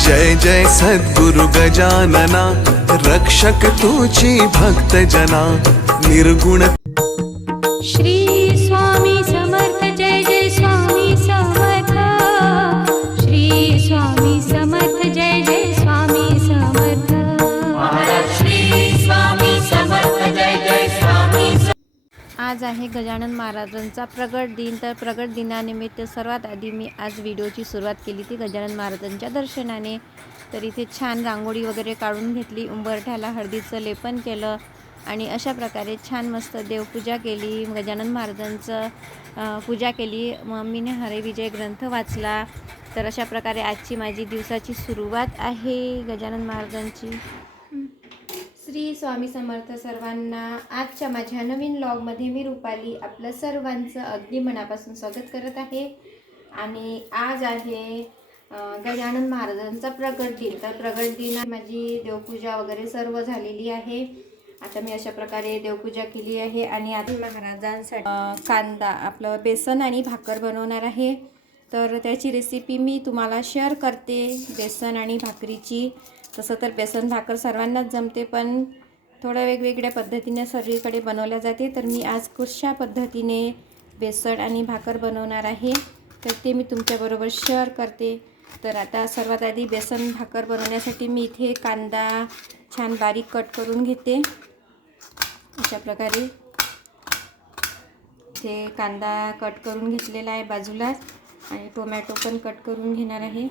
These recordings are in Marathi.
जय जय सद्गुरु गजानना रक्षक तुची भक्त जना निर्गुण श्री आज आहे गजानन महाराजांचा प्रगट दिन. तर प्रगट दिनानिमित्त सर्वात आधी मी आज व्हिडिओची सुरुवात केली ती गजानन महाराजांच्या दर्शनाने. तर इथे छान रांगोळी वगैरे काढून घेतली उंबरठ्याला हळदीचं लेपन केलं आणि अशा प्रकारे छान मस्त देवपूजा केली गजानन महाराजांचं पूजा केली. मम्मीने हरे विजय ग्रंथ वाचला. तर अशा प्रकारे आजची माझी दिवसाची सुरुवात आहे गजानन महाराजांची. श्री स्वामी समर्थ सर्वांना आजच्या माझ्या नवीन लॉगमध्ये मी रुपाली आपलं सर्वांचं अगदी मनापासून स्वागत करत आहे. आणि आज आहे गजानन महाराजांचा प्रगट दिन. तर प्रगट दिन माझी देवपूजा वगैरे सर्व झालेली आहे. आता मी अशा प्रकारे देवपूजा केली आहे आणि आता महाराजांसाठी कांदा आपलं बेसन आणि भाकर बनवणार आहे. तर त्याची रेसिपी मी तुम्हाला शेअर करते बेसन आणि भाकरीची. तसं तर बेसन भाकर सर्वांनाच जमते पण थोड्या वेगवेगळ्या पद्धतीने सगळीकडे बनवल्या जाते. तर मी आज कुशा पद्धतीने बेसन आणि भाकर बनवणार आहे. तर ते मी तुमच्याबरोबर शेअर करते. तर आता सर्वात आधी बेसन भाकर बनवण्यासाठी मी इथे कांदा छान बारीक कट करून घेते. अशा प्रकारे इथे कांदा कट करून घेतलेला आहे बाजूलाच आणि टोमॅटो पण कट करून घेणार आहे.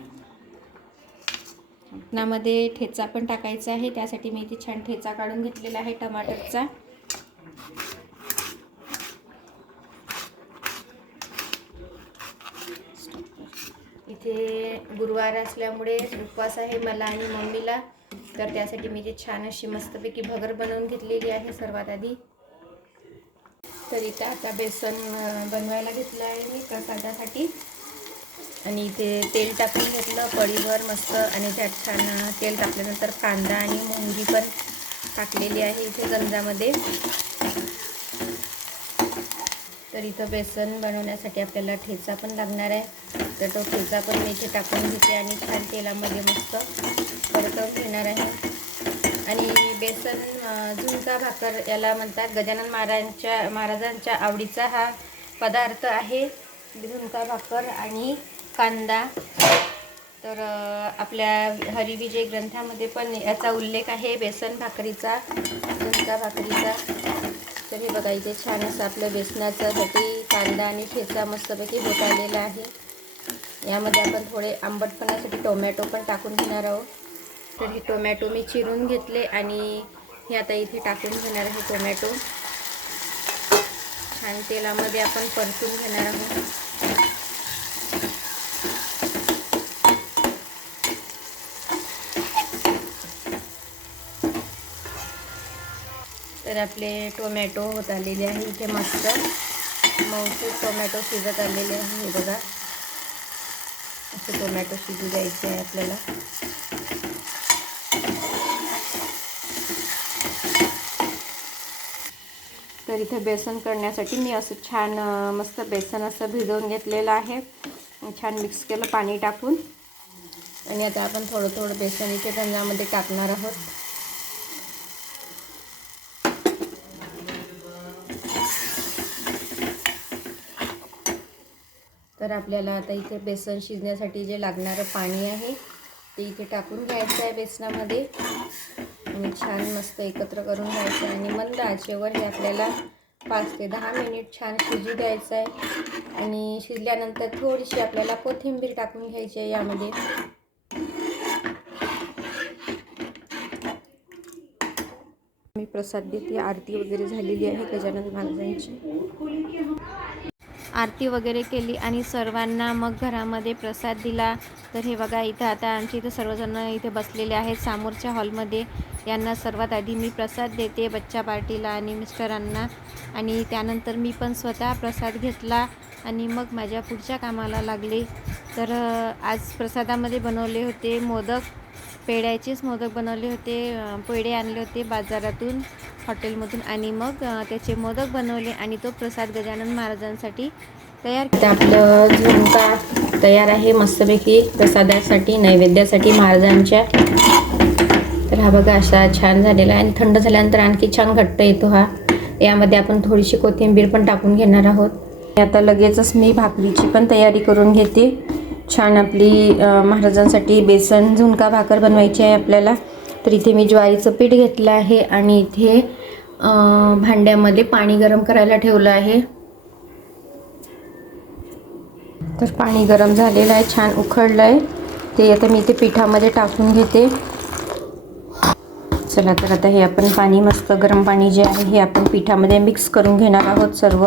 त्यामध्ये ठेचा पण टाकायचा आहे. त्यासाठी मी इथे छान ठेचा काढून घेतलेला आहे टमाटरचा. इथे गुरुवार असल्यामुळे उपवास आहे मला आणि मम्मीला. तर त्यासाठी मी इथे छान अशी मस्तपैकी भगर बनवून घेतलेली आहे सर्वात आधी. तर इथं आता बेसन बनवायला घेतलं आहे मी प्रसादासाठी. आणि इथे तेल टाकून घेतलं कढीभर मस्त आणि त्यात छान तेल टाकल्यानंतर कांदा आणि मुंगी पण टाकलेली आहे इथे गंजामध्ये. तर इथं बेसन बनवण्यासाठी आपल्याला ठेचा पण लागणार आहे. तर तो ठेचा पण मी इथे टाकून घेते आणि छान तेलामध्ये मस्त परतवून घेणार आहे. आणि बेसन झुणका भाकर याला म्हणतात गजानन महाराजांच्या महाराजांच्या आवडीचा हा पदार्थ आहे. झुणका भाकर आणि कांदा. तर आपल्या हरिविजय ग्रंथामध्ये पण याचा उल्लेख आहे बेसन भाकरीचा झुणका भाकरीचा. तर हे बघा इथे छान असं आपलं बेसनाच्यासाठी कांदा आणि ठेचा मस्तपैकी होत आलेला आहे. यामध्ये आपण थोडे आंबटपणासाठी टोमॅटो पण टाकून घेणार आहोत. तर हे टोमॅटो मी चिरून घेतले आणि हे आता इथे टाकून घेणार आहे टोमॅटो. छान तेलामध्ये आपण परतून घेणार आहोत. तर आपले टोमॅटो होत आलेले आहे. इथे मस्त मौसूद टोमॅटो शिजत आलेले आहे. हे बघा. असे टोमॅटो शिजू द्यायचे आहे आपल्याला. तर इथे बेसन करण्यासाठी मी असं छान मस्त बेसन असं भिजवून घेतलेलं आहे. छान मिक्स केलं पाणी टाकून. आणि आता आपण थोडं थोडं बेसन इथे गंजामध्ये टाकणार आहोत. तर आपल्याला आता इथे बेसन शिजण्यासाठी जे लागणारं पाणी आहे ते इथे टाकून घ्यायचं आहे बेसनामध्ये. आणि छान मस्त एकत्र करून घ्यायचं आहे. आणि मंद आचेवर हे आपल्याला पाच ते दहा मिनिट छान शिजू द्यायचं आहे. आणि शिजल्यानंतर थोडीशी आपल्याला कोथिंबीर टाकून घ्यायची आहे यामध्ये. मी प्रसाद देते आरती वगैरे झालेली आहे गजानन महाराजांची आरती वगैरे केली आणि सर्वांना मग घरामध्ये प्रसाद दिला. तर हे बघा इथं आता आमच्या इथं सर्वजण इथे बसलेले आहेत. समोरच्या हॉलमध्ये यांना सर्वात आधी मी प्रसाद देते बच्चा पार्टीला आणि मिस्टरांना. आणि त्यानंतर मी पण स्वतः प्रसाद घेतला आणि मग माझ्या पुढच्या कामाला लागले. तर आज प्रसादामध्ये बनवले होते मोदक. पेड्याचेच मोदक बनवले होते. पेढे आणले होते बाजारातून. हॉटेलमधून आणि मग त्याचे मोदक बनवले आणि तो प्रसाद गजानन महाराजांसाठी तयार आता आपलं झुणका तयार आहे मस्तपैकी प्रसादासाठी नैवेद्यासाठी महाराजांच्या. तर हा बघा असा छान झालेला आहे आणि थंड झाल्यानंतर आणखी छान घट्ट येतो हा. यामध्ये आपण थोडीशी कोथिंबीर पण टाकून घेणार आहोत. आता लगेचच मी भाकरीची पण तयारी करून घेते. छान आपली महाराजांसाठी बेसन झुणका भाकर बनवायची आहे आपल्याला. तर इथे मी ज्वारीचं पीठ घेतलं आहे आणि इथे भांड्यामध्ये पाणी गरम करायला ठेवलं आहे. तर पाणी गरम झालेलं आहे छान उखळलं आहे. ते आता मी इथे पिठामध्ये टाकून घेते. चला तर आता हे आपण पाणी मस्त गरम पाणी जे आहे हे आपण पिठामध्ये मिक्स करून घेणार आहोत सर्व.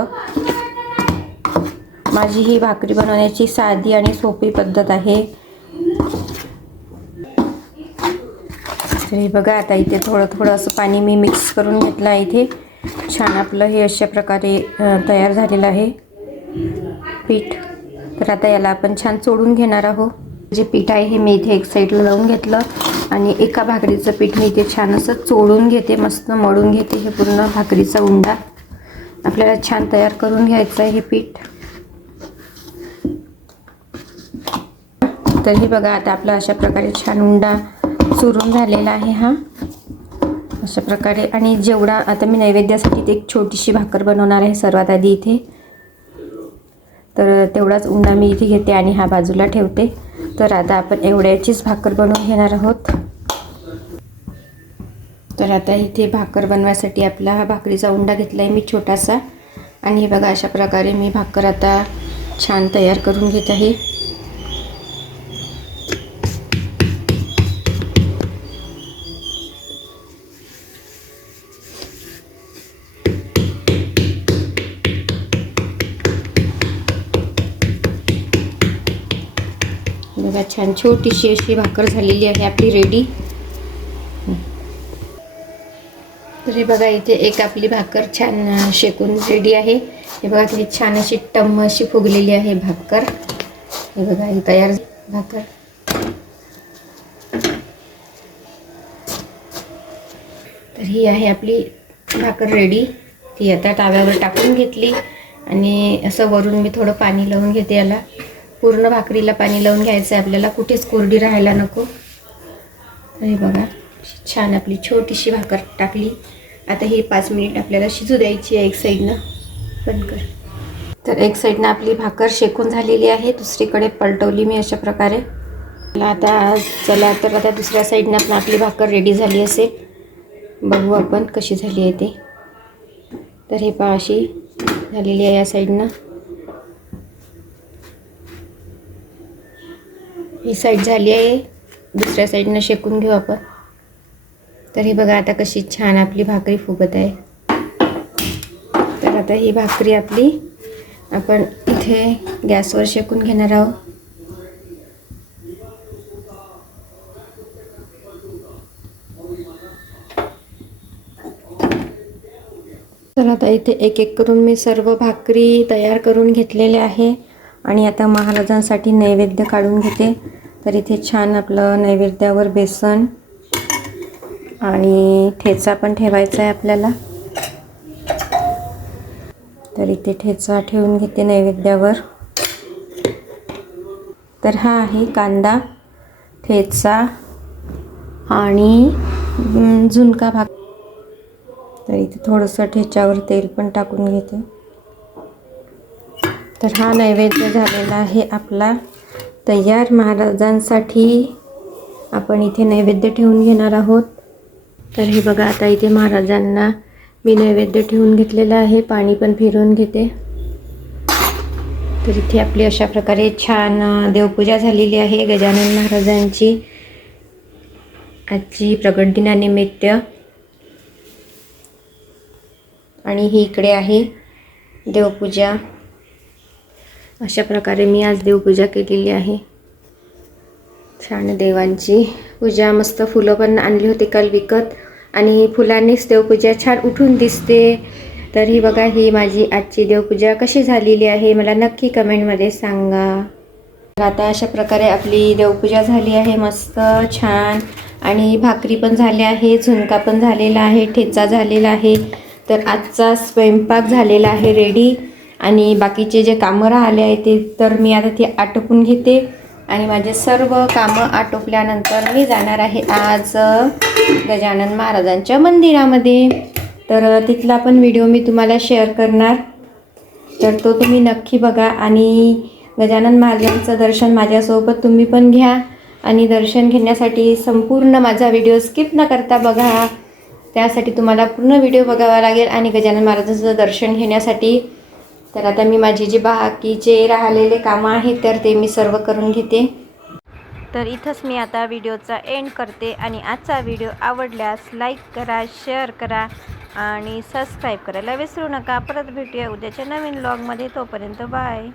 माझी ही भाकरी बनवण्याची साधी आणि सोपी पद्धत आहे. तर हे बघा आता इथे थोडं थोडं असं पाणी मी मिक्स करून घेतलं आहे इथे. छान आपलं हे अशा प्रकारे तयार झालेलं आहे. पीठ. तर आता याला आपण छान चोडून घेणार आहोत. जे पीठ आहे हे मी इथे एक साईडला लावून घेतलं. आणि एका भाकरीचं पीठ मी इथे छान असं चोडून घेते मस्त मळून घेते हे पूर्ण भाकरीचा उंडा. आपल्याला छान तयार करून घ्यायचं आहे हे पीठ. तर हे बघा आता आपला अशा प्रकारे छान उंडा चुरून झालेला आहे हा. अशा प्रकारे. आणि जेवढा आता मी नैवेद्यासाठी ते एक छोटीशी भाकर बनवणार आहे सर्वात आधी इथे. तर तेवढाच उंडा मी इथे घेते आणि हा बाजूला ठेवते. तर आता आपण एवढ्याचीच भाकर बनवून घेणार आहोत. तर आता इथे भाकर बनवायसाठी आपला हा भाकरीचा उंडा घेतला आहे मी छोटासा. आणि हे बघा अशा प्रकारे मी भाकर आता छान तयार करून घेत आहे. छोटीशी अशी भाकर झालेली आहे आपली रेडी तरी बघा इथे एक आपली भाकर छान शेकून रेडी आहे. हे बघा किती छान अशी टम्म अशी फुगलेली आहे भाकर. हे बघा ही तयार भाकर. तर ही आहे आपली भाकर रेडी ती आता ताव्यावर टाकून घेतली. आणि असं वरून मी थोडं पाणी लावून घेते याला. पूर्ण भाकरीला पाणी लावून घ्यायचं आहे आपल्याला. कुठेच कोरडी राहायला नको. हे बघा छान आपली छोटीशी भाकर टाकली. आता ही पाच मिनिट आपल्याला शिजू द्यायची आहे एक साईडनं बंद कर. तर एक साईडनं आपली भाकर शेकून झालेली आहे. दुसरीकडे पलटवली मी अशा प्रकारे. मला आता चला तर आता दुसऱ्या साईडनं आपण आपली भाकर रेडी झाली असेल. बघू आपण कशी झाली आहे ते. तर हे पहा अशी झालेली आहे या साईडनं ही साईड झाली आहे. दुसऱ्या साईडनं शेकून घेऊ आपण. तर हे बघा आता कशी छान आपली भाकरी फुगत आहे. तर आता ही भाकरी आपली आपण इथे गॅसवर शेकून घेणार आहोत. तर आता इथे एक एक करून मी सर्व भाकरी तयार करून घेतलेले आहे. आणि आता महाराजांसाठी नैवेद्य काढून घेते. तर इथे छान आपलं नैवेद्यावर बेसन आणि ठेचा पण ठेवायचा आहे आपल्याला. तर इथे ठेचा ठेवून घेते नैवेद्यावर. तर हा आहे कांदा ठेचा आणि झुणका भाक तर इथे थोडंसं ठेच्यावर तेल पण टाकून घेते. तर हा नैवेद्य झालेला आहे आपला. तयार महाराजांसाठी आपण इथे नैवेद्य ठेवून घेणार आहोत. तर हे बघा आता इथे महाराजांना मी नैवेद्य ठेवून घेतलेलं आहे. पाणी पण फिरवून घेते. तर इथे आपली अशा प्रकारे छान देवपूजा झालेली आहे गजानन महाराजांची. आजची प्रगट दिनानिमित्त आणि ही इकडे आहे देवपूजा. अशा प्रकारे मी आज देवपूजा केलेली आहे. छान देवांची पूजा मस्त फुलं पण आणली होती काल विकत. आणि फुलांनीच देवपूजा छान उठून दिसते. तर ही बघा ही माझी आजची देवपूजा कशी झालेली आहे मला नक्की कमेंटमध्ये सांगा. आता अशा प्रकारे आपली देवपूजा झाली आहे मस्त छान. आणि भाकरी पण झाली आहे झुणका पण झालेला आहे ठेचा झालेला आहे. तर आजचा स्वयंपाक झालेला आहे रेडी. आणि बाकीचे जे कामं राहिले आहे ते तर मी आता ते आटोपून घेते. आणि माझे सर्व कामं आटोपल्यानंतर मी जाणार आहे आज गजानन महाराजांच्या मंदिरामध्ये. तर तिथला पण व्हिडिओ मी तुम्हाला शेअर करणार. तर तो तुम्ही नक्की बघा आणि गजानन महाराजांचं दर्शन माझ्यासोबत तुम्ही पण घ्या. आणि दर्शन घेण्यासाठी संपूर्ण माझा व्हिडिओ स्किप न करता बघा. त्यासाठी तुम्हाला पूर्ण व्हिडिओ बघावा लागेल आणि गजानन महाराजांचं दर्शन घेण्यासाठी तर आता मी माझी जी बाकीचे राहिलेले कामं आहेत तर ते मी सर्व करून घेते. तर इथंच मी आता व्हिडिओचा एंड करते आणि आजचा व्हिडिओ आवडल्यास लाईक करा शेअर करा आणि सबस्क्राईब करायला विसरू नका. परत भेटूया उद्याच्या नवीन ब्लॉगमध्ये तोपर्यंत बाय